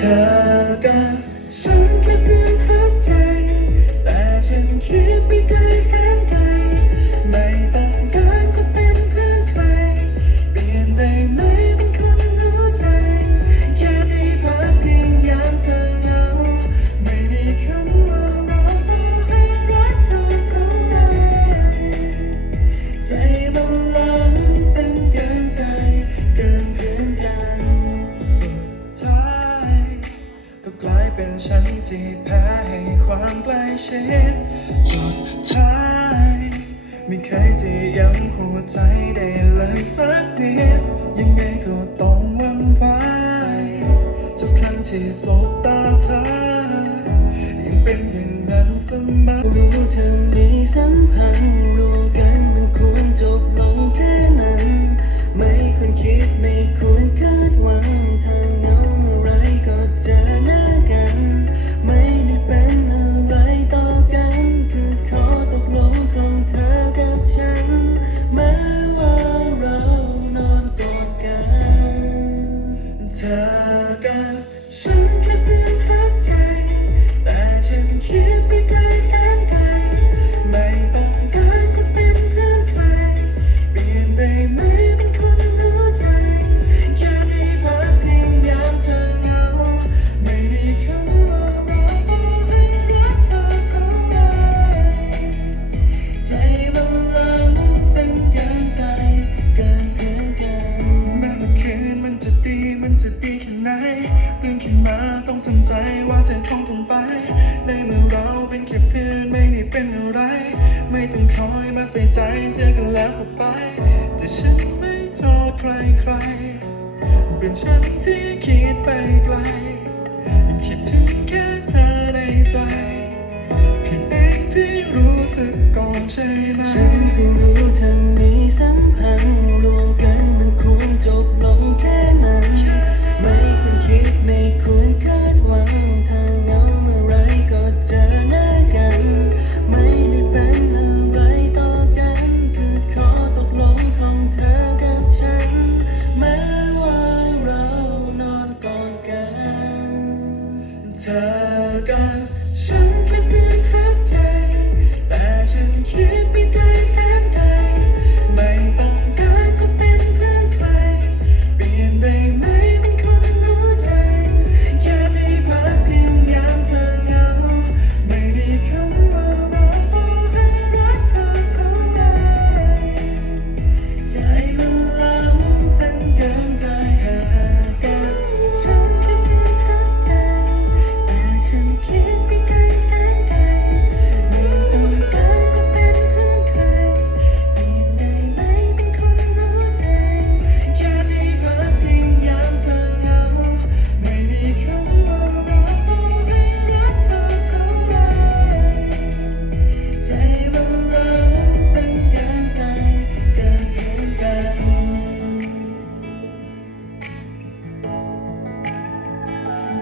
เธอกัน กล้ชิดจดท้าย ไม่เคยที่ย้ำหัวใจได้เลยสักนิดยังไงก็ต้องวันไหวทุกครั้งที่สบตาเธอ ยังเป็นอย่างนั้นเสมอรู้เธอมีสัมพันธ์ time. ที่มาต้องทำใจว่าเธอคงต้องไป ในเมื่อเราเป็นแค่เพื่อนไม่ได้เป็นอะไร ไม่ต้องคอยมาใส่ใจเจอกันแล้วก็ไป แต่ฉันไม่ทอใครใคร เป็นฉันที่คิดไปไกล คิดถึงแค่เธอในใจ ผิดเองที่รู้สึกก่อนใช่ไหม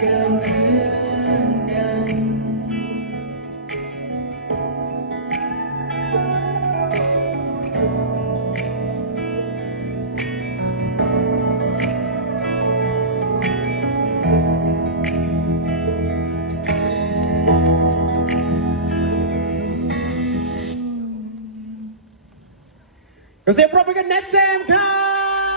กันเพื่อนกัน ก็เสียงปรบมือกับแนทเจมส์ครับ